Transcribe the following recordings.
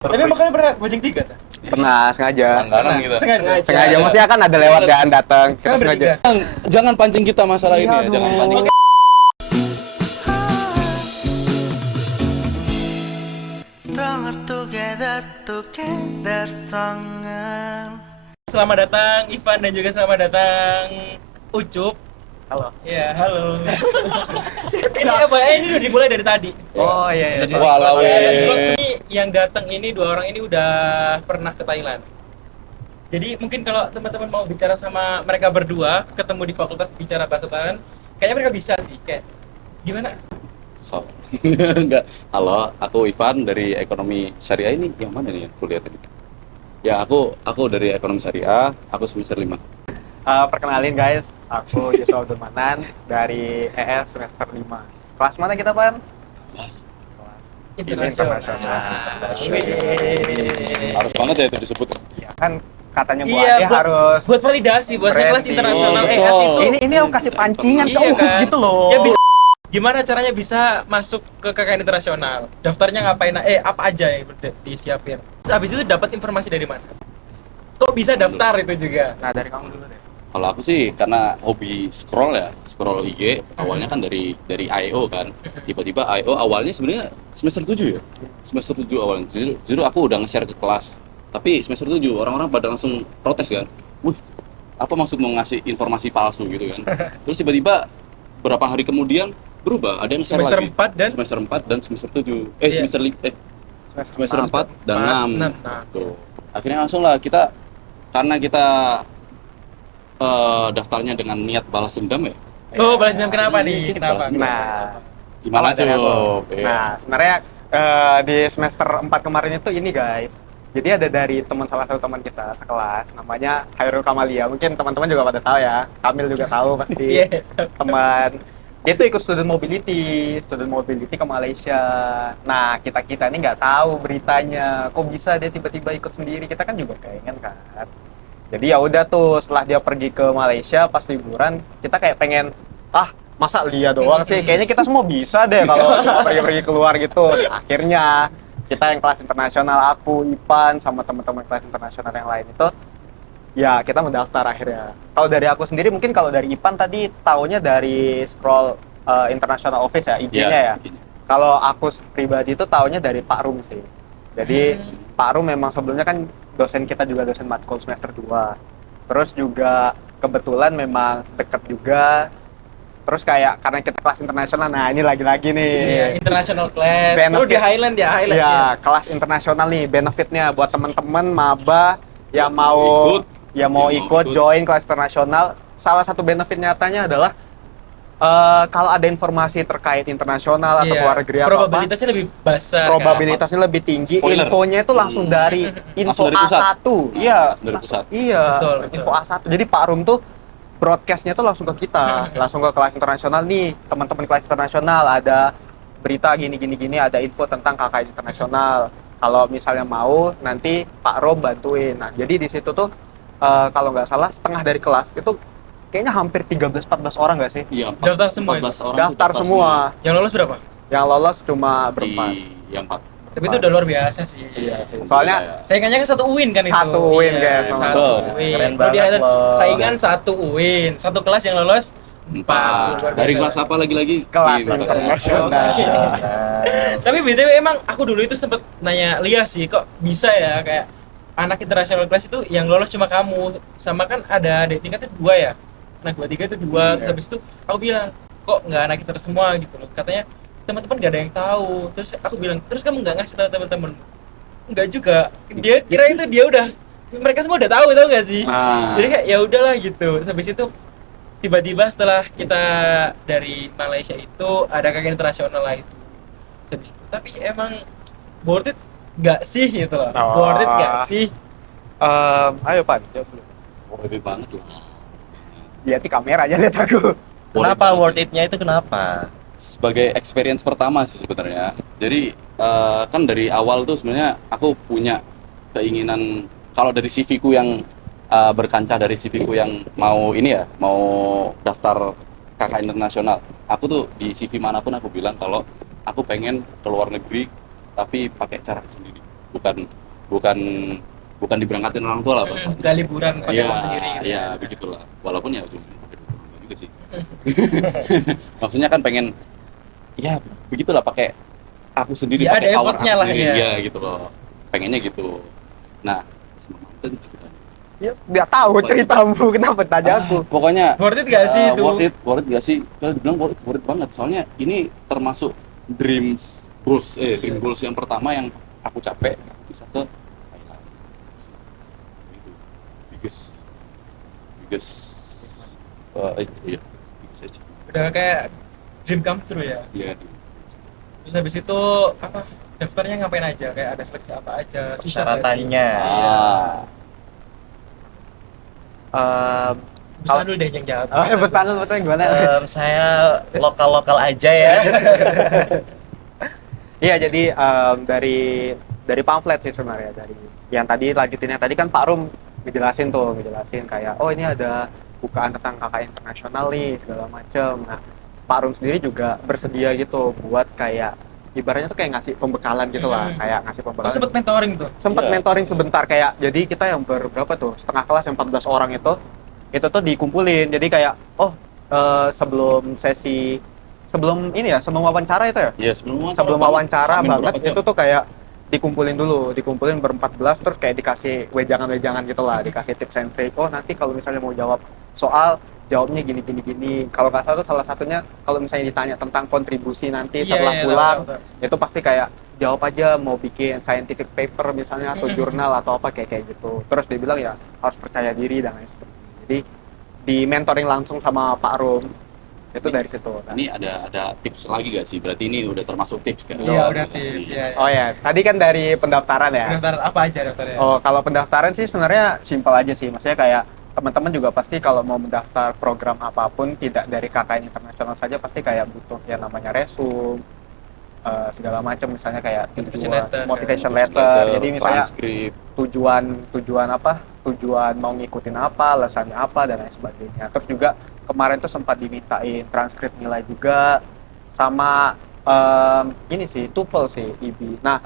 Tapi makanya pernah bajing tiga kan? Pernah sengaja. Langganan gitu. Sengaja maksudnya kan ada lewat kan datang. Kita Kan sengaja. bertiga. Jangan pancing kita masalah ini ya, Iya jangan dong. pancing. Stronger together stronger. Selamat datang Ivan dan juga selamat datang Ucup. Halo. Ya, halo. ini udah dimulai dari tadi. Oh iya. Jadi walau Ini yang datang ini dua orang ini udah pernah ke Thailand. Jadi mungkin kalau teman-teman mau bicara sama mereka berdua, ketemu di fakultas bicara bahasa Thailand, kayaknya mereka bisa sih. Kayak gimana? So. Enggak. Halo, aku Ivan dari Ekonomi Syariah. Ini yang mana nih yang kuliah tadi? Ya, aku dari Ekonomi Syariah, aku semester 5. Perkenalin guys, aku Yusuf Abdul Manan dari ES semester 5. Kelas mana kita, Pan? Mas, Internasional. harus banget ya itu disebut. Iya kan katanya Bu Iya, Ade harus buat validasi, bahasa kelas branding. internasional. Betul. ES itu ini aku kasih pancingan Iya kamu kan? gitu loh. Ya bisa. Gimana caranya bisa masuk ke KKN internasional? Daftarnya ngapain? Apa aja yang disiapin? Terus habis itu dapat informasi dari mana? Kok bisa daftar itu juga? Nah, dari kamu dulu deh. Kalau aku sih karena hobi scroll IG, awalnya kan dari IO kan. Tiba-tiba IO awalnya sebenarnya semester 7 ya. Semester 7 awalnya. Justru aku udah nge-share ke kelas. Tapi semester 7 orang-orang pada langsung protes kan. Wih, apa maksud mau ngasih informasi palsu gitu kan. Terus tiba-tiba berapa hari kemudian berubah, ada yang share Semester lagi. 4 dan Semester 4 dan semester 7. Iya. Semester 4 dan 6. Enam, nah. Tuh. Akhirnya langsung lah karena kita daftarnya dengan niat balas dendam ya. Oh, balas dendam kenapa nih? Kita Kenapa? balas dendam. Nah, Gimana kalau dari aku. Cuk? Iya. Nah, sebenarnya di semester 4 kemarin itu ini guys. Jadi ada dari salah satu teman kita sekelas namanya Hairul Kamalia. Mungkin teman-teman juga pada tahu ya. Kamil juga tahu pasti. Iya. Teman dia tuh ikut student mobility ke Malaysia. Nah, kita ini nggak tahu beritanya. Kok bisa dia tiba-tiba ikut sendiri? Kita kan juga pengen kan. Jadi ya udah tuh setelah dia pergi ke Malaysia pas liburan, kita kayak pengen masa Lia doang sih? Kayaknya kita semua bisa deh kalau cuma pergi-pergi keluar gitu. Nah, akhirnya kita yang kelas internasional, aku, Ipan, sama teman-teman kelas internasional yang lain itu, ya kita mendaftar akhirnya. Kalau dari aku sendiri, mungkin kalau dari Ipan tadi taunya dari scroll International Office ya, IG-nya ya. Kalau aku pribadi itu taunya dari Pak Rum sih. Jadi Pak Rum memang sebelumnya kan dosen kita juga dosen matkul semester 2. Terus juga kebetulan memang dekat juga. Terus kayak karena kita kelas internasional, nah ini lagi-lagi nih. Iya, international class. Benefit. Oh, di Highland ya, Highland. Ya, kelas internasional nih benefitnya buat teman-teman maba yang mau ikut join kelas internasional. Salah satu benefit nyatanya adalah kalau ada informasi terkait internasional atau Iya, luar negeri apa probabilitasnya lebih besar. probabilitasnya lebih tinggi. Spoiler. Infonya itu langsung dari info Langsung dari pusat. A1. Iya, langsung dari pusat. Iya, Betul. info A1. Jadi Pak Rum tuh broadcastnya tuh langsung ke kita, langsung ke kelas internasional nih, teman-teman kelas internasional ada berita gini, ada info tentang KKN internasional. Kalau misalnya mau, nanti Pak Rom bantuin. Nah, jadi di situ tuh kalau nggak salah setengah dari kelas itu kayaknya hampir 13-14 orang nggak sih? Iya, Daftar semua 14 orang tuh Daftar semua. Yang lolos berapa? Yang lolos cuma di berempat. yang 4. Tapi itu udah luar biasa sih. Iya sih. Soalnya Saingannya kan satu UIN kan itu. Satu UIN, Iya, guys. satu Betul. UIN. Keren Kalau di banget Highland, loh. saingan satu UIN, satu kelas yang lolos 4. Luar Dari biasa. kelas apa lagi? kelas Gila. internasional. Tapi BTW emang aku dulu itu sempet nanya Lia sih, kok bisa ya kayak anak international class itu yang lolos cuma kamu, sama kan ada adik tingkatnya 2 ya. Nah, 2-3 itu 2, terus habis itu aku bilang, kok nggak anak kita semua gitu loh. Katanya teman-teman nggak ada yang tahu. Terus aku bilang, terus kamu nggak ngasih tahu teman-teman? Nggak juga. Dia kira itu dia udah, mereka semua udah tahu nggak sih? Jadi kayak ya udahlah gitu. Terus habis itu tiba-tiba setelah kita dari Malaysia itu ada kakek internasional lah itu. Habis itu, tapi emang worth it nggak sih gitu loh? Oh. Worth it nggak sih? Ayo Pan, jawab dulu. Worth it banget lah. Lihat di kamera aja lihat aku. Kenapa banget worth sih. it-nya itu kenapa? Sebagai experience pertama sih sebenarnya. Jadi kan dari awal tuh sebenarnya aku punya keinginan kalau dari CV ku yang berkancah dari CV ku yang mau daftar KKN internasional. Aku tuh di CV manapun aku bilang kalau aku pengen ke luar negeri tapi pakai cara sendiri. bukan bukan bukan diberangkatin orang tua lah bahasanya. Nggak liburan pakai Iya, uang sendiri gitu. iya begitulah. Walaupun ya ujung pakai duit orang tua juga sih. Maksudnya kan pengen ya begitulah pakai aku sendiri, Ya, pakai ada power effortnya aku lah, sendiri, ya. iya gitu loh. Pengennya gitu. Nah, sama mantan ceritanya. Ya, nggak tahu ceritamu kenapa tanya aku. Pokoknya Worth it gak sih itu? worth it gak sih? Kalau dibilang worth it banget. Soalnya ini termasuk dream goals yang pertama yang aku capek bisa ke Thailand. Itu biggest biggest iya, biggest achievement. Udah kayak dream come true ya. Iya, Terus habis itu apa? Daftarnya ngapain aja? Kayak ada seleksi apa aja? Susah nggak sih? Persyaratannya. Ah, Bisa dulu deh yang jawab. Bus tunnel betul gimana? Saya lokal-lokal aja ya. Iya, jadi dari pamflet sih sebenarnya, dari yang tadi lanjutinnya tadi kan Pak Rum ngejelasin kayak oh ini ada bukaan tentang KKN internasional nih segala macem. Nah, Pak Rum sendiri juga bersedia gitu buat kayak ibaratnya tuh kayak ngasih pembekalan gitu lah, kayak ngasih Oh, pembekalan. sempet mentoring tuh. Sempat Iya. mentoring sebentar, kayak jadi kita yang berapa tuh setengah kelas yang 14 orang itu tuh dikumpulin, jadi kayak sebelum ini ya, sebelum wawancara itu ya, iya sebelum wawancara Amin, banget berapa jam? itu tuh kayak dikumpulin ber-14, terus kayak dikasih wejangan-wejangan gitu lah, dikasih tips and trick. Oh nanti kalau misalnya mau jawab soal, jawabnya gini. Kalau nggak salah tuh salah satunya kalau misalnya ditanya tentang kontribusi nanti Iya, setelah iya, pulang, tahu. itu pasti kayak jawab aja mau bikin scientific paper misalnya atau jurnal atau apa kayak gitu. Terus dia bilang ya harus percaya diri dan lain sebagainya. Jadi di mentoring langsung sama Pak Rum itu dari situ. Nah. Ini ada tips lagi gak sih? Berarti ini udah termasuk tips kan? Iya, udah tips, iya. Oh ya, tadi kan dari pendaftaran ya. Pendaftaran apa aja daftarnya? Oh, kalau pendaftaran sih sebenarnya simpel aja sih. Maksudnya kayak teman-teman juga pasti kalau mau mendaftar program apapun tidak dari KKN internasional saja pasti kayak butuh yang namanya resume, segala macam, misalnya kayak Motivation tujuan letter. motivation letter. Jadi misalnya transkrip. tujuan mau ngikutin apa, alasannya apa dan lain sebagainya. Terus juga kemarin tuh sempat dimintain transkrip nilai juga sama ini sih TOEFL sih IB. Nah,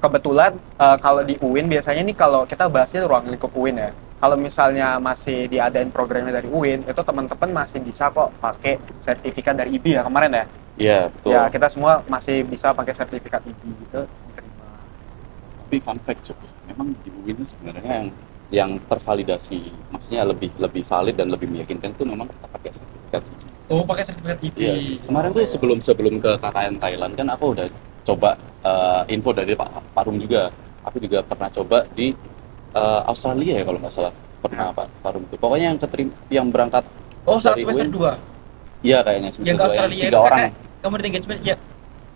kebetulan kalau di UIN biasanya nih kalau kita bahasnya ruang lingkup UIN ya. Kalau misalnya masih diadain programnya dari UIN, itu teman-teman masih bisa kok pakai sertifikat dari IB ya kemarin ya. Iya, betul. Ya, kita semua masih bisa pakai sertifikat IB gitu diterima. Tapi fun fact coba, memang di UIN ini sebenarnya yang tervalidasi, maksudnya lebih valid dan lebih meyakinkan itu memang kita pakai sertifikat IB. Oh, pakai sertifikat IB. Iya. Kemarin tuh sebelum ke KKN Thailand kan aku udah coba info dari Pak Rum juga. Aku juga pernah coba di Australia ya kalau nggak salah, pernah Pak Rum itu. Pokoknya yang berangkat Oh, saat dari semester UIN. 2. Iya kayaknya Yang semester ke 2 Australia yang itu 3 orang. kayak community engagement ya.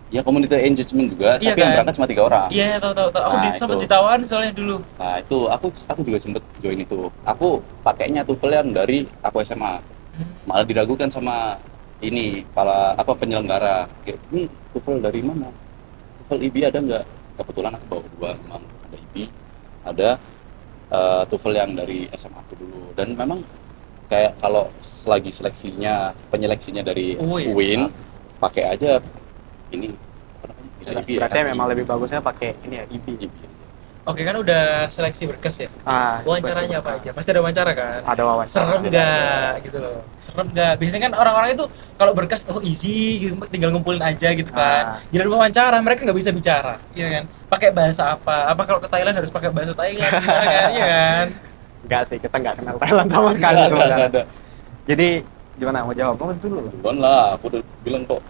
Ya community engagement juga, Iya tapi yang kan? berangkat cuma 3 orang. Iya, tahu. Aku Nah, sempat itu. ditawarin soalnya dulu. Nah itu aku juga sempet join itu. Aku pakainya TOEFL yang dari aku SMA. Malah diragukan sama ini penyelenggara. Kayak, ini TOEFL dari mana? TOEFL IB ada nggak? Kebetulan aku bawa dua, memang ada IB, ada TOEFL yang dari SMA aku dulu. Dan memang kayak kalau selagi penyeleksinya dari UIN. UIN, pakai aja ini apa namanya? Bisa IB ya Berarti kan? memang lebih bagusnya pakai ini ya IB. IB. Oke, kan udah seleksi berkas ya. Wawancaranya apa aja? Pasti ada wawancara kan? Ada wawancara. Serem Pasti nggak gitu loh? Serem nggak? Biasanya kan orang-orang itu kalau berkas easy gitu, tinggal ngumpulin aja gitu kan. Giliran wawancara mereka nggak bisa bicara, iya kan? Pakai bahasa apa? Apa kalau ke Thailand harus pakai bahasa Thailand? Gimana kan? Iya kan? Enggak sih, kita nggak kenal Thailand sama sekali. Nggak sebenarnya. ada. Jadi gimana mau jawab? Mau dulu. Duluan lah, aku udah bilang kok.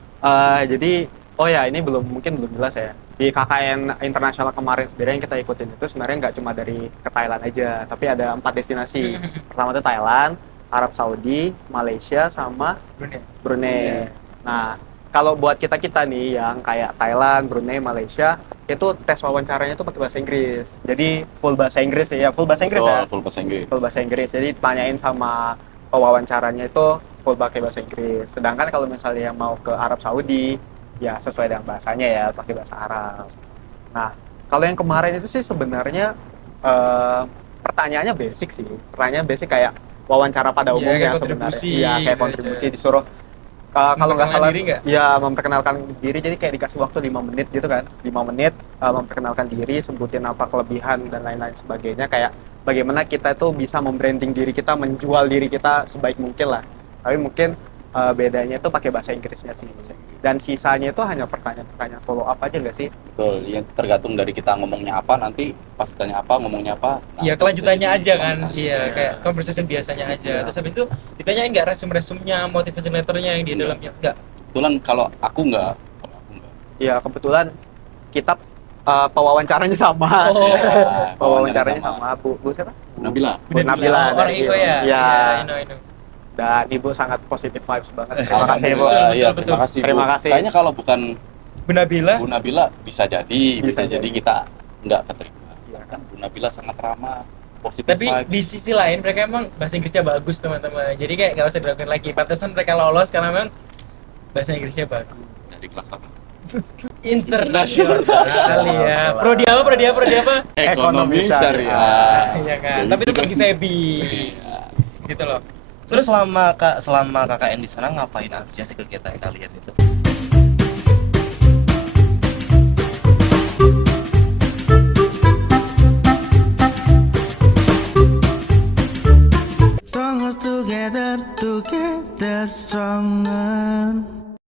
Jadi oh ya, ini mungkin belum jelas ya. Di KKN internasional kemarin sendiri yang kita ikutin itu sebenarnya nggak cuma dari ke Thailand aja, tapi ada 4 destinasi. Pertama itu Thailand, Arab Saudi, Malaysia, sama Brunei. Brunei. Nah, kalau buat kita nih yang kayak Thailand, Brunei, Malaysia, itu tes wawancaranya itu pakai bahasa Inggris. Jadi full bahasa Inggris ya, full bahasa Inggris ya. Full bahasa Inggris. Full bahasa Inggris. Jadi tanyain sama pewawancaranya itu full pakai bahasa Inggris. Sedangkan kalau misalnya yang mau ke Arab Saudi, ya sesuai dengan bahasanya ya, pakai bahasa Arab. Nah, kalau yang kemarin itu sih sebenarnya pertanyaannya basic sih. Pertanyaan basic kayak wawancara pada Iya, umumnya kayak sebenarnya. kontribusi Iya, kayak gitu kontribusi aja. disuruh Kalau nggak salah, diri nggak? ya memperkenalkan diri, jadi kayak dikasih waktu 5 menit gitu kan, 5 menit memperkenalkan diri, sebutin apa kelebihan dan lain-lain sebagainya, kayak bagaimana kita tuh bisa membranding diri kita, menjual diri kita sebaik mungkin lah. Tapi mungkin bedanya itu pakai bahasa Inggrisnya sih, dan sisanya itu hanya pertanyaan-pertanyaan follow up aja nggak sih? Betul, yang tergantung dari kita ngomongnya apa, nanti pas ditanya apa, ngomongnya apa. Iya, itu kelanjutannya bisa aja jadi kan. kelanjutannya. Iya, kayak conversation biasanya aja. Iya. Terus habis itu ditanyain nggak resume-resumenya, motivation letternya yang di Enggak. dalamnya? Enggak. Kebetulan kalau aku enggak. Ya kebetulan kita pewawancaranya sama. Oh. Ya, Pewawancaranya sama Bu siapa? Nabila. Bu Nabila Orang dari Iko ya? Iya. I know. Dan Ibu sangat positif vibes banget. Terima kasih Bu. Alhamdulillah, iya, Betul, terima kasih. Bu. Terima kasih. Kayaknya kalau bukan Bu Nabila, Bu Nabila bisa jadi Bisa jadi jadi. kita enggak keterima. Iya. Kan Bu Nabila sangat ramah, positif tapi vibes. di sisi lain mereka emang bahasa Inggrisnya bagus teman-teman. Jadi kayak nggak usah dilakukan lagi. Pantesan mereka lolos karena memang bahasa Inggrisnya bagus. Dari kelas apa? Internasional sekali ya. Prodi apa? Ekonomi Ekonomi syariah. Iya kan. Jadi Tapi itu juga- pergi Febi. Iya. Gitu loh. Terus selama KKN di sana ngapain aja sih kegiatan kalian itu? Stronger together, together stronger.